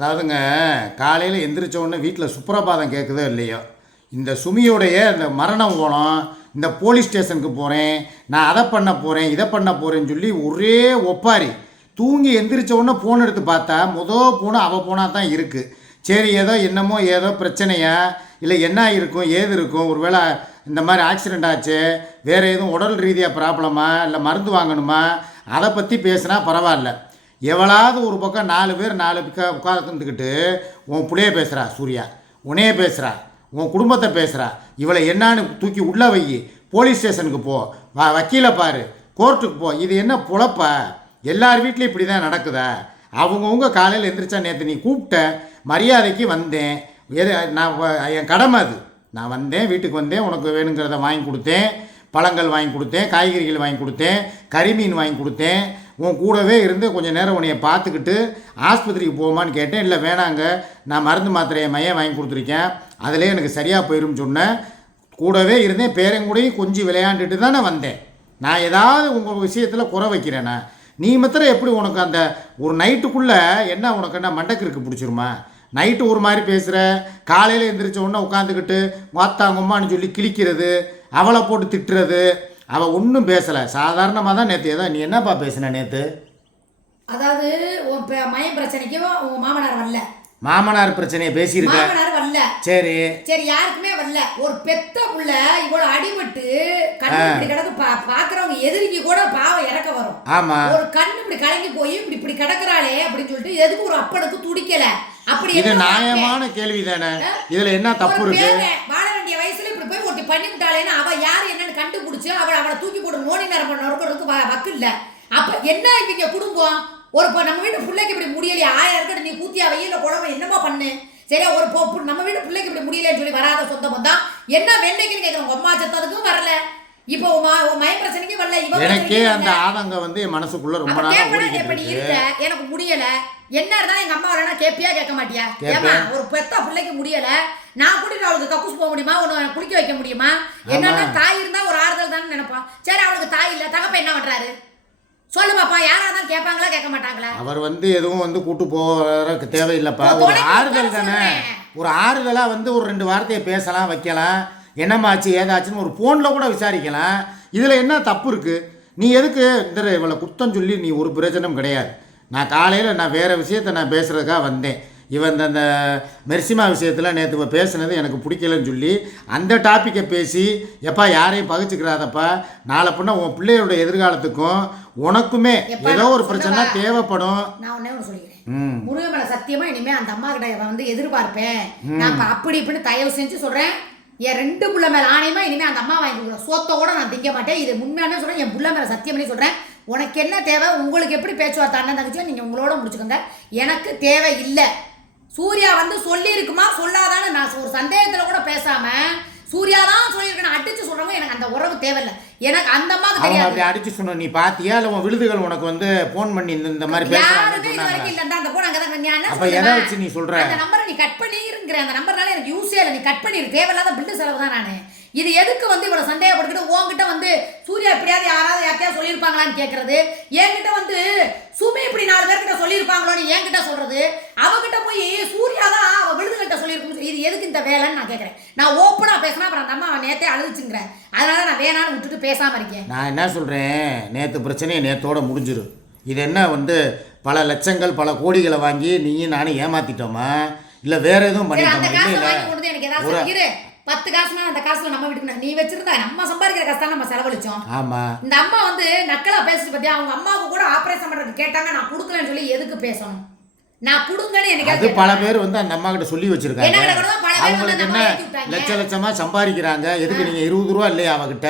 அதாவதுங்க, காலையில் எந்திரிச்ச உடனே வீட்டில் சுப்ரபாதம் கேட்குதோ இல்லையோ, இந்த சுமியோடைய இந்த மரணம் கோலம், இந்த போலீஸ் ஸ்டேஷனுக்கு போகிறேன், நான் அதை பண்ண போகிறேன், இதை பண்ண போகிறேன்னு சொல்லி ஒரே ஒப்பாரி. தூங்கி எந்திரிச்ச உடனே ஃபோன் எடுத்து பார்த்தா ஃபோனு அவள் போனால் தான் இருக்குது. சரி, ஏதோ என்னமோ ஏதோ பிரச்சனையா, இல்லை என்ன இருக்கும் ஏது இருக்கும், ஒரு வேளை இந்த மாதிரி ஆக்சிடெண்ட் ஆச்சு, வேறு எதுவும் உடல் ரீதியாக ப்ராப்ளமா, இல்லை மருந்து வாங்கணுமா, அதை பற்றி பேசுனா பரவாயில்ல. எவளாவது ஒரு பக்கம் 4 பேர் 4 உட்காந்துக்கிட்டு உன் புள்ளைய பேசுகிறா, சூர்யா உன்னையே பேசுகிறா, உன் குடும்பத்தை பேசுகிறா, இவளை என்னான்னு தூக்கி உள்ளே வை, போலீஸ் ஸ்டேஷனுக்கு போ, வக்கீலை பாரு, கோர்ட்டுக்கு போ. இது என்ன பொழப்பா? எல்லார் வீட்லேயும் இப்படி தான் நடக்குதா? அவங்கவுங்க காலையில் எந்திரிச்சா, நேற்று நீ கூப்பிட்ட மரியாதைக்கு வந்தேன், நான் என் கடமை அது. நான் வந்தேன், வீட்டுக்கு வந்தேன், உனக்கு வேணுங்கிறத வாங்கி கொடுத்தேன், பழங்கள் வாங்கி கொடுத்தேன், காய்கறிகள் வாங்கி கொடுத்தேன், கறிமீன் வாங்கி கொடுத்தேன், உன் கூடவே இருந்து கொஞ்சம் நேரம் உன்னைய பார்த்துக்கிட்டு ஆஸ்பத்திரிக்கு போமான்னு கேட்டேன். இல்லை வேணாங்க, நான் மருந்து மாத்திரையை மையம் வாங்கி கொடுத்துருக்கேன், அதிலே எனக்கு சரியாக போயிடும்னு சொன்னேன். கூடவே இருந்தேன், பேரங்கூடையும் கொஞ்சம் விளையாண்டுட்டு தான் நான் வந்தேன். நான் ஏதாவது உங்கள் விஷயத்தில் குறை வைக்கிறேன்னா, நீ மாத்திரம் எப்படி உனக்கு அந்த ஒரு நைட்டுக்குள்ளே என்ன உனக்கு என்ன மண்டக்கிற்கு பிடிச்சிருமா? நைட்டு ஒரு மாதிரி பேசுகிற, காலையில் எழுந்திரிச்ச உடனே உட்காந்துக்கிட்டு மாத்தாங்கம்மான்னு சொல்லி கிழிக்கிறது, அவளை போட்டு திட்டுறது. அவள் ஒன்றும் பேசலை, சாதாரணமாக தான் நேற்று. ஏதோ நீ என்னப்பா பேசுன நேற்று? அதாவது உன் மயம் பிரச்சனைக்கும் உன் மாமனார் வரல. மாமனார் பிரச்சனையை பேசியிருக்க. மாமனார் வரல. சரி சரி, யாருக்குமே வரல. ஒரு பெத்த புள்ள இவ்வளவு அடிபட்டு கண்ணு இப்படி கிடக்கு, பாக்குறவங்க எதிரிக்கு கூட பாவம் இறக்க வரும். ஆமா, ஒரு கண்ணு இப்படி கலங்கி போய் இப்படி இப்படி கிடக்குறாளே அப்படின்னு சொல்லிட்டு எதுக்கு ஒரு அப்பனுக்கு துடிக்கல? அப்படி இது நியாயமான கேள்வி தானே. இதுல என்ன தப்பு இருக்கு? வாழ வேண்டிய வயசுல இப்படி போய் ஒட்டி பண்ணி விட்டாளேன்னு அவ யாரு என்னன்னு கண்டுபிடிச்சு அவளை தூக்கி போட்டு நோனி நேரம் பண்ண வக்கு இல்ல. அப்ப என்ன இவங்க குடும்பம்? ஒரு நம்ம வீட்டு பிள்ளைக்கு இப்படி முடியலையா? 1000 இருக்கட்டும், நீ கூத்தியா வெயில குழம்பு என்னமா பண்ணு? சரியா, ஒரு நம்ம வீட்டு பிள்ளைக்கு இப்படி முடியலன்னு சொல்லி வராத சொந்த பந்தம் என்ன வெண்ணைக்குன்னு கேட்குறோம். அம்மா சத்ததுக்கும் வரல, இப்போ மய பிரச்சனைக்கு வரல. எனக்கே அந்த ஆதங்கம் வந்து என் மனசுக்குள்ள ரொம்ப நாளா எப்படி இருக்க? எனக்கு முடியல என்ன இருந்தாலும் எங்க அம்மா வரனா கேப்பியா கேட்க மாட்டியா? ஏமா ஒரு பெத்த பிள்ளைக்கு முடியல, நான் கூட்டிட்டு அவளுக்கு கக்கூஸ் போக முடியுமா? உன்னை குளிக்க வைக்க முடியுமா? என்னன்னா தாய் இருந்தா ஒரு ஆறுதல் தானே நினைப்பான். சரி, அவளுக்கு தாய் இல்ல, தகப்ப என்ன பண்றாரு சொல்லு பாப்பா. யாரா தான் கேட்பாங்களா கேட்க மாட்டாங்களா? அவர் வந்து எதுவும் வந்து கூட்டு போறதுக்கு தேவையில்லைப்பா. ஒரு ஆறுதல் தானே, ஒரு ஆறுதலா வந்து ஒரு 2 வார்த்தையை பேசலாம், வைக்கலாம், என்னமாச்சு ஏதாச்சுன்னு ஒரு ஃபோனில் கூட விசாரிக்கலாம். இதில் என்ன தப்பு இருக்குது? நீ எதுக்கு இந்த இவளை குத்தம் சொல்லி நீ ஒரு பிரயோஜனம் கிடையாது. நான் காலையில் நான் வேறு விஷயத்தை நான் பேசுகிறதுக்காக வந்தேன். இவன் அந்த மெர்சிமா விஷயத்தில் நேற்று பேசுனது எனக்கு பிடிக்கலன்னு சொல்லி அந்த டாப்பிக்கை பேசி, எப்பா யாரையும் பகிச்சுக்கிறாதப்பா, நாளை பின்ன உன் பிள்ளையோட எதிர்காலத்துக்கும் உனக்குமே ஏதோ ஒரு பிரச்சனை தேவைப்படும். நான் ஒன்னே ஒன்று சொல்லிக்கிறேன், முருகன் மேல சத்தியமா இனிமே அந்த அம்மா கிட்ட வந்து எதிர்பார்ப்பேன். நான் அப்படி இப்படின்னு தயவு செஞ்சு சொல்றேன், என் 2 புள்ள மேல ஆணையமா இனிமே அந்த அம்மா வாங்கி கொடுக்குறேன். சோத்தோட நான் திங்க மாட்டேன். இது உண்மையான சொல்றேன், என் புள்ள மேல சத்தியம் பண்ணி சொல்றேன். உனக்கு என்ன தேவை? உங்களுக்கு எப்படி பேச்சுவார்த்தை அண்ணன் தங்கச்சியோ நீங்க உங்களோட முடிச்சுக்கோங்க, எனக்கு தேவை இல்லை. சூர்யா வந்து சொல்லி இருக்குமா சொல்லாதான்னு நான் ஒரு சந்தேகத்துல கூட பேசாம சூர்யா தான் சொல்லியிருக்கேன் அடிச்சு சொல்றவங்க எனக்கு அந்த உறவு தேவையில்லை. எனக்கு அந்த அம்மாக்கு தெரியாது. அப்படி அடிச்சு சொன்ன நீ பாத்தியா? இல்ல உன் விழுதுகள் உனக்கு வந்து போன் பண்ணி இந்த மாதிரி யாருமே இது வரைக்கும் இல்ல. அந்த போன் அங்க தான். நான் அப்ப எதை வச்சு நீ சொல்ற? அந்த நம்பரை நீ கட் பண்ணிருங்கற, அந்த நம்பர்னால எனக்கு யூஸே இல்ல. நீ கட் பண்ணிரு, தேவையில்லாத பில்லு செலவு தான். நானு இது எதுக்கு வந்து இவ்வளவு சந்தேகப்பட்டுக்கிட்டு உன்கிட்ட வந்து சூர்யா எப்படியாவது யாராவது சொல்லியிருப்பாங்களான்னு கேட்கறது, என்கிட்ட வந்து சுமி இப்படி 4 பேர்கிட்ட சொல்லியிருப்பாங்களோன்னு என்கிட்ட சொல்றது, அவகிட்ட போய் சூர்யா தான் அவ விழுதுகிட்ட சொல்லியிருக்கும். இது எதுக்கு இந்த வேலைன்னு நான் கேட்கறேன். நான் ஓப்பனா பேசினா அப்புறம் அந்த அம்மா அவன் நேத்தே அழுதுச்சுங்கிறேன். அதனால நான் வேணான்னு விட்டுட்டு பேசாம இருக்கேன். நான் என்ன சொல்றேன், நேற்று பிரச்சனையை நேத்தோட முடிஞ்சிரு. இது என்ன வந்து பல லட்சங்கள் பல கோடிகளை வாங்கி நீயும் நானும் ஏமாத்திட்டோமா, இல்ல வேற எதுவும் பண்ணிட்டோமா? 10 காசுனா அந்த காசுல நம்ம வீட்டுக்கு நீ வச்சிருந்தா நம்ம சம்பாதிக்கிற காசு தான் நம்ம செலவழிச்சோம். ஆமா, இந்த அம்மா வந்து நக்கலா பேசிட்டு பத்தியா, அவங்க அம்மாவுக்கு கூட ஆபரேஷன் பண்றதுக்கு கேட்டாங்க, நான் கொடுக்கலன்னு சொல்லி எதுக்கு பேசணும்? நான் கொடுங்கன்னு எனக்கு அது பல பேர் வந்து அந்த அம்மா கிட்ட சொல்லி வச்சிருக்காங்க. அவங்களுக்கு என்ன லட்சமா சம்பாதிக்கிறாங்க, எதுக்கு நீங்க 20 ரூபா இல்லையா அவகிட்ட,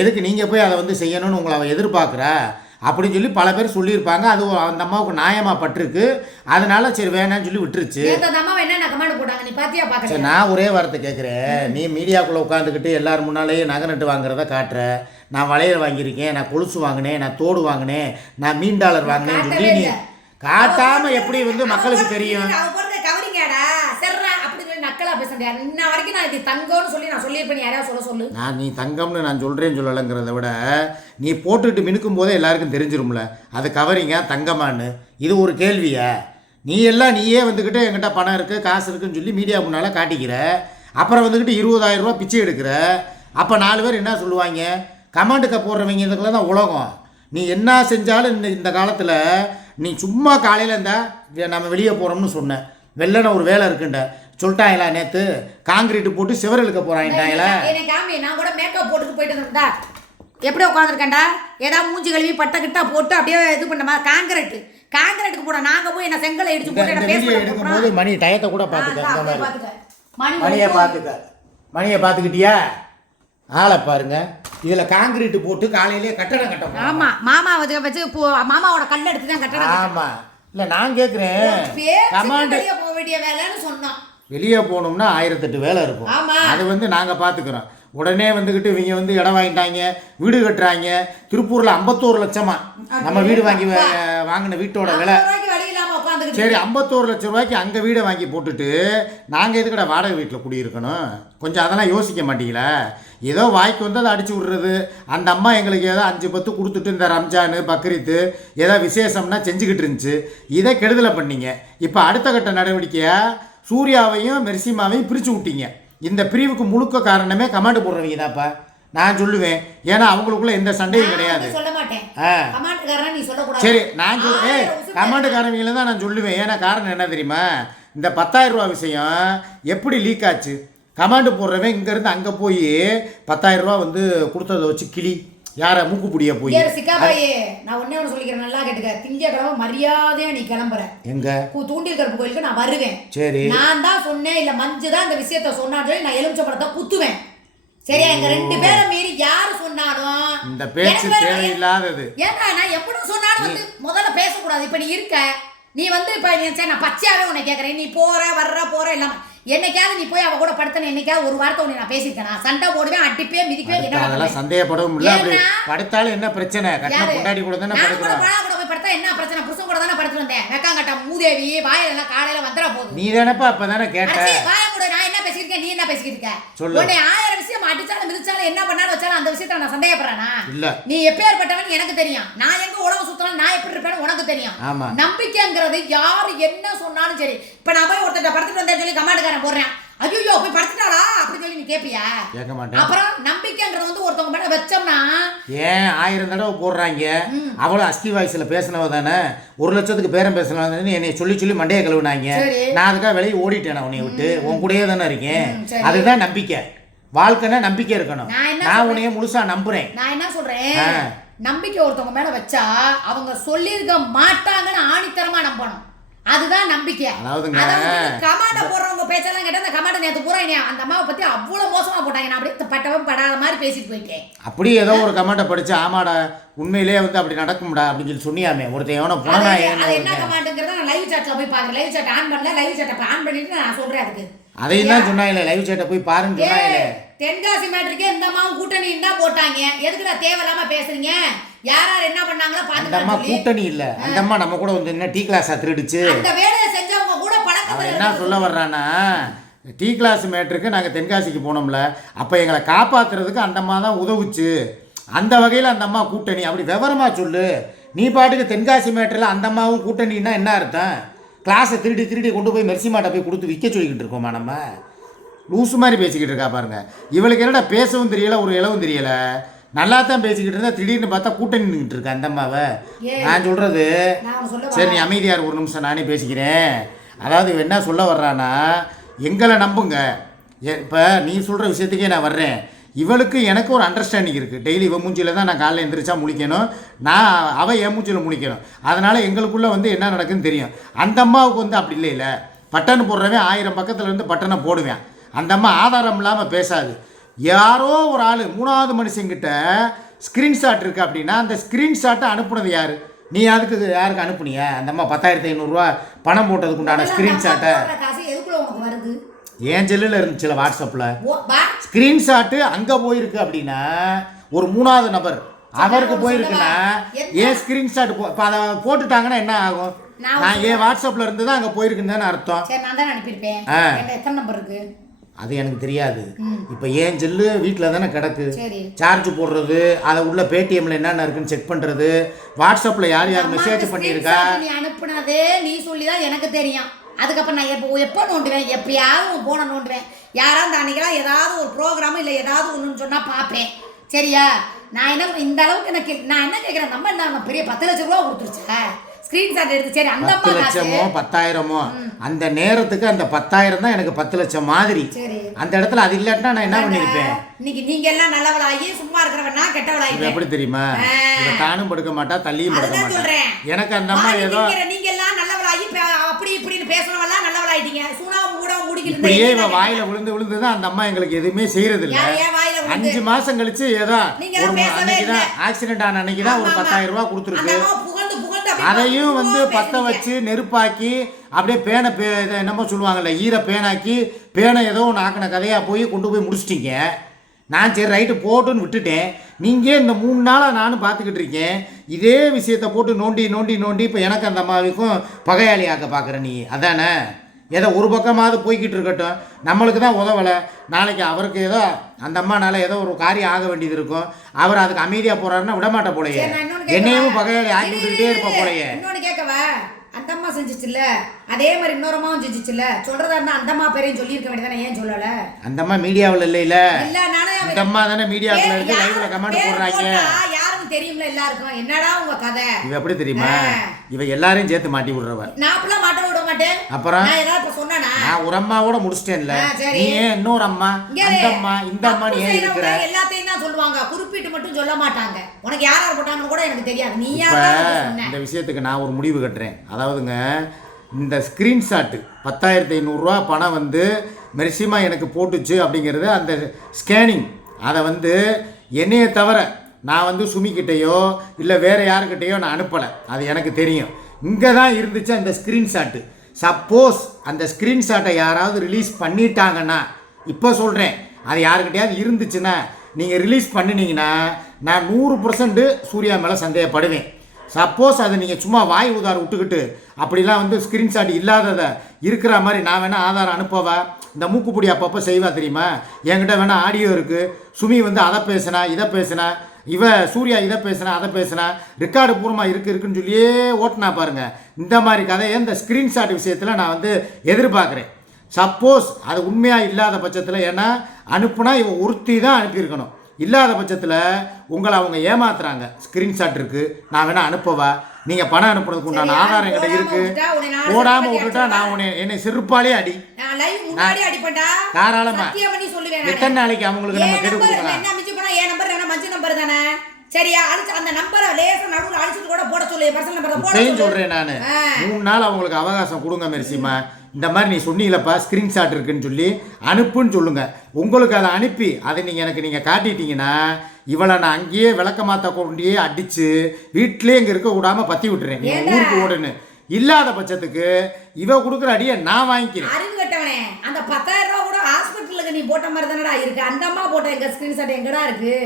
எதுக்கு நீங்க போய் அதை வந்து செய்யணும்னு உங்களை அவ எதிர்பார்க்குறா அப்படின்னு சொல்லி பல பேர் சொல்லியிருப்பாங்க. அது அந்த அம்மாவுக்கு நியாயமா பட்டிருக்கு. அதனால சரி வேணான்னு சொல்லி விட்டுருச்சு. சரி, நான் ஒரே வார்த்தை கேட்குறேன், நீ மீடியாக்குள்ளே உட்காந்துக்கிட்டு எல்லாரும் முன்னாலேயே நகை நட்டு வாங்குறத காட்டுற, நான் வளையல் வாங்கியிருக்கேன், நான் கொலுசு வாங்கினேன், நான் தோடு வாங்கினேன், நான் மீன் டாலர் வாங்கினேன்னு சொல்லி நீ காட்டாம எப்படி வந்து மக்களுக்கு தெரியும்? நீ தங்கம்னு நான் சொல்றேன்னு சொல்லலைங்கிறத விட நீ போட்டுட்டு மினுக்கும் போதே எல்லாருக்கும் தெரிஞ்சிரும்ல அது கவரிங்க தங்கமான்னு. இது ஒரு கேள்வியா? நீ எல்லாம் நீயே வந்துக்கிட்டு என்கிட்ட பணம் இருக்குது காசு இருக்குன்னு சொல்லி மீடியா முன்னால் காட்டிக்கிற. அப்புறம் வந்துக்கிட்டு 20,000 ரூபா பிச்சை எடுக்கிற. அப்போ 4 பேர் என்ன சொல்லுவாங்க? கமாண்டுக்க போடுறவங்க இதுக்கெல்லாம் தான் உலகம். நீ என்ன செஞ்சாலும் இந்த காலத்தில் நீ சும்மா காலையில் இருந்தால் நம்ம வெளியே போகிறோம்னு சொன்னேன். வெள்ளன ஒரு வேலை இருக்குண்ட சொல்லிட்டாங்களா? நேற்று காங்கிரீட்டு போட்டு சிவர் இழுக்க போகிறாங்கட்டாங்களா? நான் கூட மேக்கப் போட்டுட்டு போயிட்டு இருந்தா எப்படி உட்காந்துருக்கேன்டா? ஏதாவது மூஞ்சி கழுவி பட்டை கிட்டா போட்டு அப்படியே இது பண்ணமா காங்கிரீட்டுக்கு போட நாங்கள் போய் என்ன செங்கலை இடிச்சு போட்டு எடுக்கும்போது மணி டயத்தை கூட பார்த்துக்க. மணியை பார்த்துக்கிட்டியா? ஆளை பாருங்க. இதில் காங்கிரீட்டு போட்டு காலையிலே கட்டடம் கட்டணும். ஆமாம், மாமா வச்சு மாமாவோட கல் எடுத்து தான் கட்டடம். ஆமாம். இல்லை நான் கேட்குறேன், கமாண்டு போக வேண்டிய வேலைன்னு சொன்னோம். வெளியே போகணும்னா 1008 வேலை இருக்கும். அது வந்து நாங்கள் பார்த்துக்குறோம். உடனே வந்துக்கிட்டு இவங்க வந்து இடம் வாங்கிட்டாங்க, வீடு கட்டுறாங்க. திருப்பூரில் 51 லட்சமா நம்ம வீடு வாங்கின வீட்டோட விலை. சரி, 51 லட்சம் ரூபாய்க்கு அங்கே வீடை வாங்கி போட்டுட்டு நாங்கள் எதுக்கட வாடகை வீட்டில் குடியிருக்கணும்? கொஞ்சம் அதெல்லாம் யோசிக்க மாட்டீங்களா? ஏதோ வாய்க்கு வந்து அதை அடிச்சு விட்றது. அந்த அம்மா எங்களுக்கு ஏதோ 5-10 கொடுத்துட்டு இந்த ரம்ஜானு பக்ரீத்து ஏதோ விசேஷம்னா செஞ்சுக்கிட்டு இருந்துச்சு. இதை கெடுதலை பண்ணீங்க. இப்போ அடுத்த கட்ட நடவடிக்கையாக சூர்யாவையும் மெர்சிமாவையும் பிரித்து விட்டீங்க. இந்த பிரிவுக்கு முழுக்க காரணமே கமாண்டு போடுறவங்க தான்ப்பா நான் சொல்லுவேன். ஏன்னா அவங்களுக்குள்ள எந்த சண்டையும் கிடையாது. சரி, நான் சொல்லுவேன் கமாண்டுக்காரவங்கள தான் நான் சொல்லுவேன். ஏன்னா காரணம் என்ன தெரியுமா? இந்த 10,000 ரூபா விஷயம் எப்படி லீக் ஆச்சு? கமாண்டு போடுறவன் இங்கேருந்து அங்கே போய் 10,000 ரூபா வந்து கொடுத்ததை வச்சு கிளி யாரை மூக்குப்பிடிய போய் நான் ஒன்னே ஒன்று சொல்லிக்கிறேன், நல்லா கேட்டுக்க. திங்கக்கிழமை மரியாதையா நீ கிளம்புற. எங்க தூண்டில் கருப்பு கோயிலுக்கு நான் வருவேன். சரி, நான் தான் சொன்னேன், இல்ல மஞ்சு தான் இந்த விஷயத்த சொன்னான்னு சொல்லி நான் எலுமிச்சை பழத்தை குத்துவேன். சரியா? எங்க 2 பேரை மீறி யாரு சொன்னாலும் இந்த பேச்சு தேவையில்லாதது. ஏன்னா நான் எப்படி சொன்னாலும் வந்து முதல்ல பேசக்கூடாது. இப்ப நீ இருக்க, நீ வந்து இப்ப நான் பச்சையாவே உன்னை கேட்கறேன். நீ போற இல்லாம என்னைக்காவது நீ போய் அவ கூட படுத்தன என்னைக்காவது ஒரு வார்த்தை உன்னை நான் பேசியிருக்கேன். சண்டை போடுவேன், அடிப்பேன், மிதிப்பேன். அதெல்லாம் சந்தேகப்படவும் இல்லை. அப்படி படுத்தாலும் என்ன பிரச்சனை? கட்டின பொண்டாடி கூட தானே படுக்கிறோம். கூட போய் படுத்தா என்ன பிரச்சனை? புருஷன் கூட தானே படுத்து வந்தேன். வெக்காங்கட்டா மூதேவி வாயிலெல்லாம் காலையில வந்துட போகுது. நீ தானப்பா அப்பதானே கேட்ட. வாய கூட நான் என்ன பேசியிருக்கேன், நீ என்ன பேசிக்கிட்டு இருக்க? உன்னை 1000 விஷயம் அடிச்சாலும் மிதிச்சாலும் என்ன பண்ணாலும் வச்சாலும் அந்த விஷயத்த நான் சந்தேகப்படுறேனா? இல்ல. நீ எப்பேற்பட்டவன் எனக்கு தெரியும். நான் எங்க உலகம் சுத்தலாம், நான் எப்படி இருப்பேன்னு உனக்கு தெரியும். நம்பிக்கைங்கிறது யாரு என்ன சொன்னாலும் சரி. இப்ப நான் போய் ஒருத்தர் படுத்துட்டு வந்தேன்னு சொல்லி கமாண்டுக்காரன் போடுறேன், ஐயோ போய் படுத்துட்டாளா அப்படி சொல்லி நீ கேப்பியா? கேட்க மாட்டேன். அப்புறம் நம்பிக்கைங்கிறது வந்து ஒருத்தவங்க மேல வச்சோம்னா ஏன் 1000 தடவை போடுறாங்க? அவ்வளவு அஸ்தி வாய்ஸ்ல பேசினவ தானே. 1 லட்சத்துக்கு பேரம் பேசலாம் என்னை சொல்லி மண்டையை கழுவுனாங்க. நான் அதுக்காக வெளியே ஓடிட்டேன். உன்னைய விட்டு உன் கூடயே தானே இருக்கேன். அதுதான் நம்பிக்கை. வாழ்க்கைன்னா நம்பிக்கை இருக்கணும். நான் உன்னைய முழுசா நம்புறேன். நான் என்ன சொல்றேன், நம்பிக்கை ஒருத்தவங்க மேல வச்சா அவங்க சொல்லியிருக்க மாட்டாங்கன்னு ஆணித்தரமா நம்பணும். அதுதான் நம்பிக்கை. கமாண்ட போடுறவங்க பேச்செல்லாம் கேட்டா அந்த கமாண்ட நேற்று பூரா அந்த அம்மாவை பத்தி அவ்வளவு மோசமா போட்டாங்க. நான் அப்படியே பட்டவன் படாத மாதிரி பேசிட்டு போயிட்டேன். அப்படி ஏதோ ஒரு கமாண்ட படிச்சு ஆமாடா உண்மையிலேயே வந்து அப்படி நடக்கும்டா அப்படின்னு சொல்லி சொன்னியாமே ஒருத்தன் எவனோ போனா என்ன கமாண்டுங்கிறத நான் லைவ் சாட்ல போய் பாக்குறேன். லைவ் சாட் ஆன் பண்ணல, லைவ் சாட்டை ஆன் பண்ணிட்டு நான் சொல்றேன். அதுக்கு அதையும் தான் சொன்னாங்களே, லைவ் சாட்டை போய் பாருன்னு சொன்னாங்களே. தென்காசி மேட்டருக்கே இந்த அம்மாவும் கூட்டணி தான் போட்டாங்க. எதுக்குடா தேவையில்லாம பேசுறீங்க? யாரார் என்ன பண்ணாங்களோ பாத்து. அந்த அம்மா கூட்டணி இல்ல, அந்த அம்மா நம்ம கூட வந்து என்ன டீ கிளாஸா திருடிச்சு. அந்த வேலையை செஞ்சவங்க கூட பழக்கத்துல என்ன சொல்ல வர்றானா, டீ கிளாஸ் மேட்டருக்கு நாங்கள் தென்காசிக்கு போனோம்ல, அப்போ எங்களை காப்பாற்றுறதுக்கு அந்த அம்மா தான் உதவுச்சு. அந்த வகையில் அந்த அம்மா கூட்டணி. அப்படி விவரமாக சொல்லு. நீ பாட்டுக்கு தென்காசி மேட்டரில் அந்த அம்மாவும் கூட்டணின்னா என்ன அர்த்தம்? கிளாஸை திருடி கொண்டு போய் மெர்சிமாட்டை போய் கொடுத்து விற்க சொல்லிக்கிட்டு இருக்கோமா? நம்ம லூசு மாதிரி பேசிக்கிட்டு இருக்கா பாருங்க. இவளுக்கு என்னடா பேசவும் தெரியல, ஒரு இளவும் தெரியல. நல்லா தான் பேசிக்கிட்டு இருந்தா திடீர்னு பார்த்தா கூட்டணி நின்றுட்டு இருக்கா அந்த அம்மாவை. நான் சொல்கிறது சரி, நீ அமைதியார் ஒரு நிமிஷம், நானே பேசிக்கிறேன். அதாவது இவன் என்ன சொல்ல வர்றான்னா, எங்களை நம்புங்க. இப்போ நீ சொல்கிற விஷயத்துக்கே நான் வர்றேன். இவளுக்கு எனக்கு ஒரு அண்டர்ஸ்டாண்டிங் இருக்குது. டெய்லி இவன் மூஞ்சியில் தான் நான் காலையில் எழுந்திரிச்சா முழிக்கணும், நான் அவள் என் மூஞ்சியில் முழிக்கணும். அதனால் எங்களுக்குள்ளே வந்து என்ன நடக்குதுன்னு தெரியும். அந்த அம்மாவுக்கு வந்து அப்படி இல்லை. பட்டன்னு போடுறவன் 1000 பக்கத்தில் இருந்து பட்டனை போடுவேன். அந்த அம்மா ஆதாரம் இல்லாமல் பேசாது. யாரோ ஒரு ஆள் 3வது மனுஷங்கிட்ட ஸ்க்ரீன்ஷாட் இருக்குது அப்படின்னா அந்த ஸ்க்ரீன்ஷாட்டை அனுப்புனது யார்? நீ அதுக்கு யாருக்கு அனுப்புனிய? அந்த அம்மா 10,500 ரூபா பணம் போட்டதுக்கு உண்டான ஸ்க்ரீன்ஷாட்டை என் செல்லில் இருந்துச்சுல வாட்ஸ்அப்பில். ஸ்க்ரீன்ஷாட்டு அங்கே போயிருக்கு அப்படின்னா ஒரு 3வது நபர் அவருக்கு போயிருக்குன்னா ஏன் ஸ்க்ரீன்ஷாட் இப்போ அதை போட்டுட்டாங்கன்னா என்ன ஆகும்? நான் என் வாட்ஸ்அப்பில் இருந்து தான் அங்கே போயிருக்குன்னு தானே அர்த்தம். சரி, நான் தான் அனுப்பியிருப்பேன். எத்தனை நம்பர் இருக்கு? அது எனக்கு தெரியாது. இப்போ ஏன் செல்லு வீட்டில் தானே கிடக்கு. சரி. சார்ஜ் போடுறது, அதை உள்ள பேடிஎம்ல என்னென்ன இருக்குன்னு செக் பண்ணுறது, வாட்ஸ்அப்பில் யார் யார் மெசேஜ் பண்ணியிருக்கா, நீ அனுப்புனதே நீ சொல்லி தான் எனக்கு தெரியும். அதுக்கப்புறம் நான் எப்போ நோண்டுவேன், எப்பயாவது போன நோண்டுவேன். யாராவது அன்னைக்கெல்லாம் ஏதாவது ஒரு ப்ரோக்ராம் இல்லை ஏதாவது ஒன்றுன்னு சொன்னால் பார்ப்பேன். சரியா? நான் என்ன இந்த அளவுக்கு எனக்கு நான் என்ன கேட்குறேன், நம்ம என்ன பெரிய 10 லட்சம் ரூபா கொடுத்துருச்சா ஸ்க்ரீன்ஷாட் எடுத்து. சரி, அந்த 10 லட்சமோ 10,000மோ அந்த நேரத்துக்கு அந்த 10,000 தான் எனக்கு 10 லட்சம் மாதிரி. சரி, அந்த இடத்துல அது இல்லாட்டினா நான் என்ன பண்ணியிருப்பேன்? இன்னைக்கு நீங்க எல்லாம் நல்லவளாகி சும்மா இருக்கிறவனா கெட்டவளாகி எப்படி தெரியுமா? இதை தானும் படுக்க மாட்டா, தள்ளியும் படுக்க மாட்டா. எனக்கு அந்த அம்மா ஏதோ நீங்க எல்லாம் நல்லவளாகி அப்படி இப்படின்னு பேசுறவெல்லாம் நல்லவளாயிட்டீங்க. சூனாவும் கூட முடிக்கிட்டு இப்படியே இவன் வாயில விழுந்து தான் அந்த அம்மா எங்களுக்கு எதுவுமே செய்யறது இல்லை. 5 மாசம் கழிச்சு ஏதோ ஒரு அன்னைக்குதான் ஆக்சிடென்ட் ஆன அன்னைக்குதான் ஒரு 10,000 ரூபாய் கொடுத்துருக்கு. அதையும் வந்து பற்ற வச்சு நெருப்பாக்கி அப்படியே பேனை என்னமோ சொல்லுவாங்கல்ல, ஈர பேனாக்கி பேனை ஏதோ ஒன்று ஆக்கின கதையாக கொண்டு போய் முடிச்சிட்டிங்க. நான் சரி ரைட்டு போட்டுன்னு விட்டுட்டேன். நீங்கள் இந்த 3 நாளாக நானும் பார்த்துக்கிட்டு இருக்கேன். இதே விஷயத்தை போட்டு நோண்டி இப்போ எனக்கு அந்த அம்மாவுக்கும் பகையாளி ஆக்க பார்க்குற நீ அதானே? ஏதோ ஒரு பக்கமாவது போய்கிட்டு இருக்கட்டும், நம்மளுக்கு தான் உதவலை. நாளைக்கு அவருக்கு ஏதோ அந்த அம்மானால ஏதோ ஒரு காரியம் ஆக வேண்டியது இருக்கும். அவர் அதுக்கு அமைதியாக போகிறாருன்னா விடமாட்ட போலையே, என்னையும் பகையாளி ஆக்கி விட்டுக்கிட்டே இருப்ப போலையே. இன்னொன்று கேட்கவா, அந்த அம்மா செஞ்சிச்சுல்ல அதே மாதிரி இன்னொரு அம்மாவும் செஞ்சிச்சுல்ல. சொல்றதா இருந்தா அந்த அம்மா பேரையும் சொல்லியிருக்க வேண்டியதானே, ஏன் சொல்லல? அந்த அம்மா மீடியாவில் இல்ல நானே அந்த அம்மா தானே மீடியாவில் இருக்கு, லைவ்ல கமெண்ட் போடுறாங்க. யாருக்கும் தெரியும்ல எல்லாருக்கும். என்னடா உங்க கதை? இவ எப்படி தெரியுமா? இவ எல்லாரையும் சேர்த்து மாட்டி விடுறவ. நான் அப்பலாம் மாட்ட விட மாட்டேன். அப்புறம் நான் ஏதாவது சொன்னேனா? நான் ஒரு அம்மாவோட முடிச்சிட்டேன்ல, நீ ஏன் இன்னொரு அம்மா அந்த அம்மா இந்த அம்மா நீ ஏன் இருக்கிற? எல்லாத்தையும் தான் சொல்லுவாங்க, குறிப்பிட்டு மட்டும் சொல்ல மாட்டாங்க. உனக்கு யாரார் போட்டாங்கன்னு கூட எனக்கு தெரியாது. நீ யார் சொன்ன? இந்த விஷயத்துக்கு நான் ஒரு முடிவு கட்டுறேன். அதாவதுங்க, இந்த ஸ்க்ரீன்ஷாட்டு 10,500 ரூபா பணம் வந்து மெர்சிமா எனக்கு போட்டுச்சு அப்படிங்கிறது அந்த ஸ்கேனிங், அதை வந்து என்னையை தவிர நான் வந்து சுமிக்கிட்டேயோ இல்லை வேறு யாருக்கிட்டேயோ நான் அனுப்பலை. அது எனக்கு தெரியும். இங்கே தான் இருந்துச்சு அந்த ஸ்க்ரீன்ஷாட்டு. சப்போஸ் அந்த ஸ்க்ரீன்ஷாட்டை யாராவது ரிலீஸ் பண்ணிட்டாங்கன்னா, இப்போ சொல்கிறேன், அது யாருக்கிட்டையாவது இருந்துச்சுன்னா நீங்கள் ரிலீஸ் பண்ணினீங்கன்னா நான் 100% சூர்யா மேலே சந்தேகப்படுவேன். சப்போஸ் அதை நீங்கள் சும்மா வாய் உதார விட்டுக்கிட்டு அப்படிலாம் வந்து ஸ்க்ரீன்ஷாட் இல்லாததை இருக்கிற மாதிரி நான் வேணால் ஆதாரம் அனுப்பவா? இந்த மூக்குப்பொடி அப்பப்போ செய்வா தெரியுமா? என்கிட்ட வேணால் ஆடியோ இருக்குது. சுமி வந்து அதை பேசினா இதை பேசினா, சூர்யா இதை பேசினா அதை பேசினா, ரெக்கார்டு பூர்வமாக இருக்குன்னு சொல்லியே ஓட்டினா பாருங்கள். இந்த மாதிரி கதையை இந்த ஸ்க்ரீன்ஷாட் விஷயத்தில் நான் வந்து எதிர்பார்க்குறேன். சப்போஸ் அது உண்மையாக இல்லாத பட்சத்தில், ஏன்னா அனுப்புனா இவன் ஒருத்தி தான் அனுப்பியிருக்கணும். இல்லாத பட்சத்தில் உங்களை அவங்க ஏமாத்துறாங்க. ஸ்க்ரீன்ஷாட் இருக்குது, நான் வேணால் அனுப்பவா? நீங்கள் பணம் அனுப்புறதுக்கு உண்டான ஆதாரம் என்கிட்ட இருக்குது. போடாமல் விட்டுட்டா நான் என்னை செருப்பாலே அடி தாராளமா. எத்தனை நாளைக்கு அவங்களுக்கு நம்ம கெடு கொடுக்கலாம்? சரியா? அந்த நம்பரை லேசா நடுவுல அடிச்சிட்டு கூட போட சொல்லு. பர்சனல் நம்பரை போட சொல்லு. சொல்றேன் நான். 3 நாள் அவங்களுக்கு அவகாசம் கொடுங்க மெர்சிமா. இந்த மாதிரி நீ சொன்னீங்களப்பா ஸ்க்ரீன்ஷாட் இருக்குன்னு சொல்லி அனுப்புன்னு சொல்லுங்க. உங்களுக்கு அதை அனுப்பி அதை நீங்கள் காட்டிட்டீங்கன்னா இவளை நான் அங்கேயே விளக்க மாற்ற கொண்டே அடித்து வீட்டிலே இங்கே இருக்க விடாமல் பற்றி விட்டுறேன். நீ ஊருக்கு ஓடுன்னு. இல்லாத பட்சத்துக்கு இவ கொடுக்குற அடியை நான் வாங்கிக்கிறேன். அறிவு கட்டவனே, அந்த 10,000 ரூபா கூட ஹாஸ்பிட்டலுக்கு நீ போட்ட மாதிரி தானடா இருக்கு. அந்த அம்மா போட்ட எங்க ஸ்க்ரீன்ஷாட் எங்கடா இருக்கு?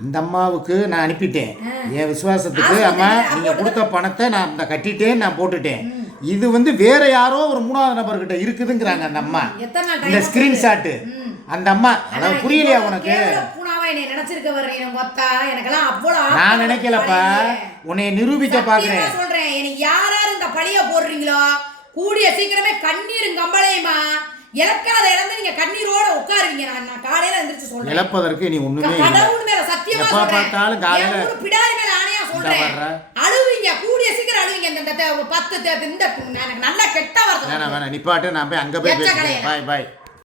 அந்த அம்மாவுக்கு நான் அனுப்பிட்டேன். என் விசுவாசத்துக்கு அம்மா நீங்கள் கொடுத்த பணத்தை நான் இந்த கட்டிட்டேன், நான் போட்டுட்டேன். இது வந்து வேற யாரோ ஒரு 3வது நபர்கிட்ட இருக்குதுங்கிறாங்க அந்த அம்மா. இந்த ஸ்கிரீன்ஷாட்டு அந்த அம்மா, அதாவது புரியலையா உனக்கு? நான் நினைக்கலப்பா, உன்னை நிரூபிக்க பாக்குறேன். சொல்றேன், எனக்கு யாராரு இந்த பழிய போடுறீங்களோ கூடிய சீக்கிரமே கண்ணீரும் கம்பளையுமா இழக்காத இழந்து நீங்க கண்ணீரோட உட்காருவீங்க. நான் காலையில எந்திரிச்சு சொல்றேன், இழப்பதற்கு நீ ஒண்ணுமே இல்ல. கடவுள் மேல சத்தியமா சொல்றேன், பார்த்தாலும் காலையில ஒரு பிடாரி மேல ஆணையா சொல்றேன், அழுவீங்க. கூடிய சீக்கிரம் அழுவீங்க. இந்த 10 இந்த எனக்கு நல்ல கெட்ட வருது. வேணாம் நிப்பாட்டு, நான் போய் அங்க போய் பேசுறேன். பாய் பாய்.